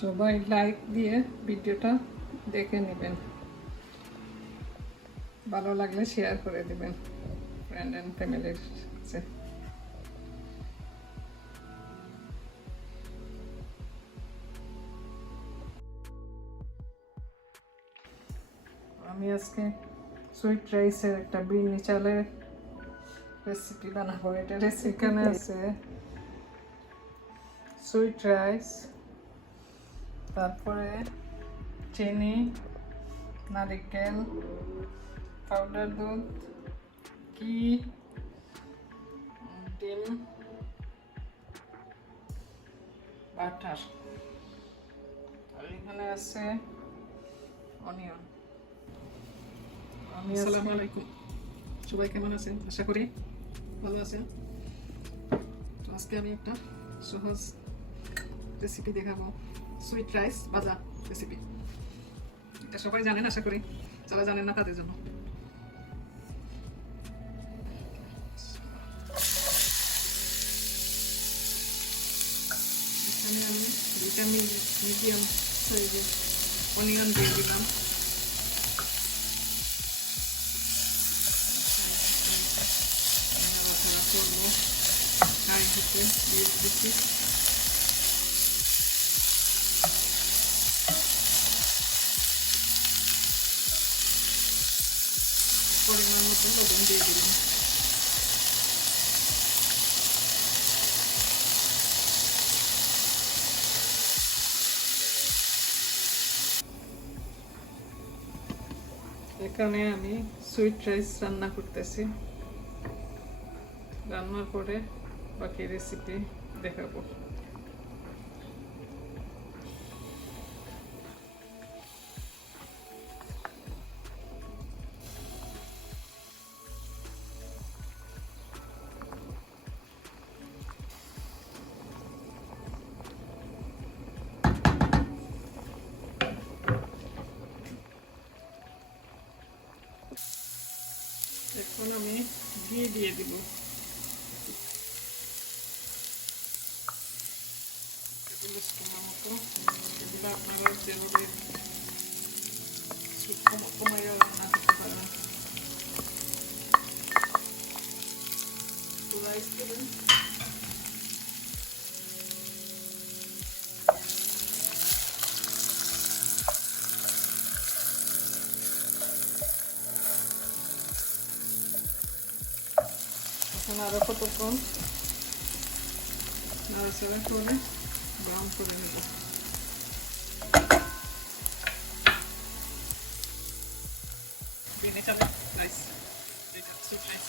সবাই লাইক দিয়ে ভিডিওটা দেখে নেবেন, ভালো লাগলে শেয়ার করে দিবেন ফ্রেন্ড অ্যান্ড ফ্যামিলির কাছে। আমি আজকে সুইট রাইসের একটা বিরিয়ানি চালের রেসিপি বানাবো। এটা রেসিপিখানে আছে সুইট রাইস, তারপরে চিনি, নারিকেল, পাউডার দুধ, ঘি, ডিম, বাটার, আর এখানে আছে অনিয়ন। আসসালামু আলাইকুম, সবাই কেমন আছেন? আশা করি ভালো আছেন। তো আজকে আমি একটা সহজ রেসিপি দেখাবো, সুইট রাইস ভাজা রেসিপি। এটা সবাই জানেন আশা করি, যারা জানেন না তাদের জন্য। এখানে আমি দুইটা মিডিয়াম সাইজের অনিয়ন দিয়ে দিলাম। করবো দিয়ে দিচ্ছি পরিমাণ মতো লবণ দিয়ে দিলাম। এখানে আমি সুইট রাইস রান্না করতেছি, রান্নার পরে বাকি রেসিপি দেখাবো। এখন আমি ঘি দিয়ে দিব। মতো এগুলো আপনারা যেভাবে কমাইয়া রান্না করতে পারেন। রাইস দেবেন, এখন আরো কতক্ষণ নাড়াচাড়া করে ব্রাউন করে নেব। বিরিয়ানি চালের রাইস, এটা সুইট রাইস।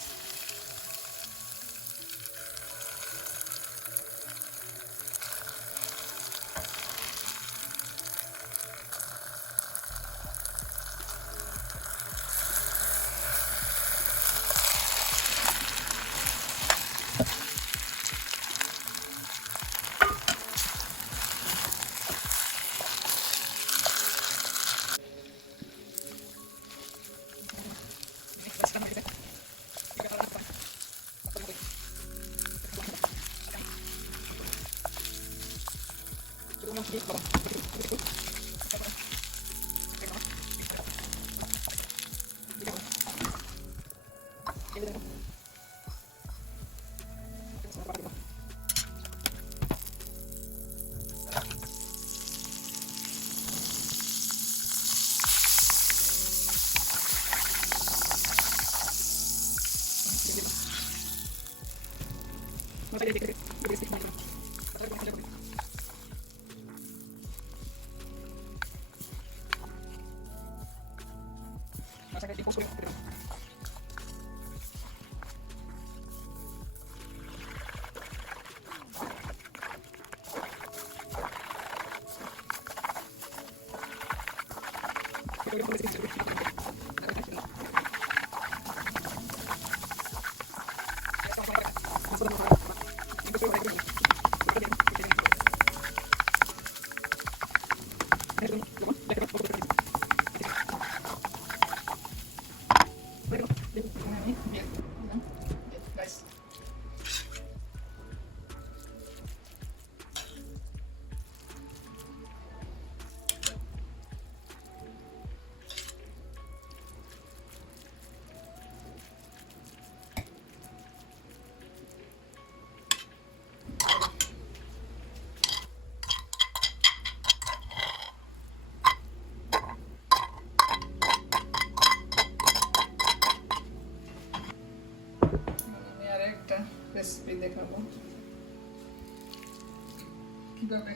কিভাবে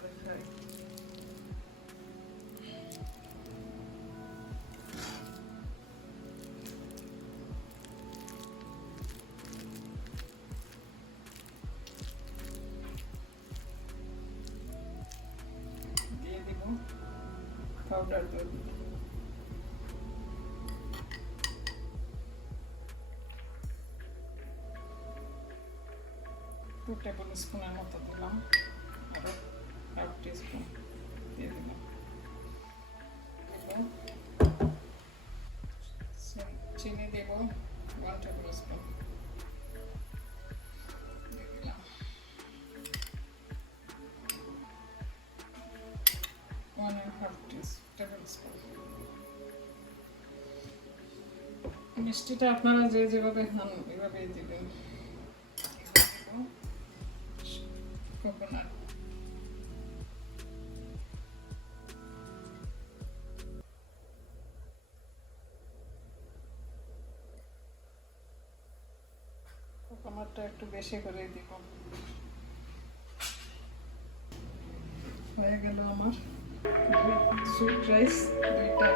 দেখাই। দিয়ে দিব পাউডার দুধ। 2 টেবিলস্পুনের মতো দিলাম, আরো 1/2 টিস্পুন দিয়ে দিলাম। চিনি দেব 1 টেবিলস্পুন দিয়ে দিলাম। 1.5 টেবিলস্পুন। মিষ্টিটা আপনারা যে যেভাবে খান এভাবেই দিবেন। কোকোনাট কোকোনাটটা একটু বেশি করে দিব। হয়ে গেল আমার সুইট রাইস 2টা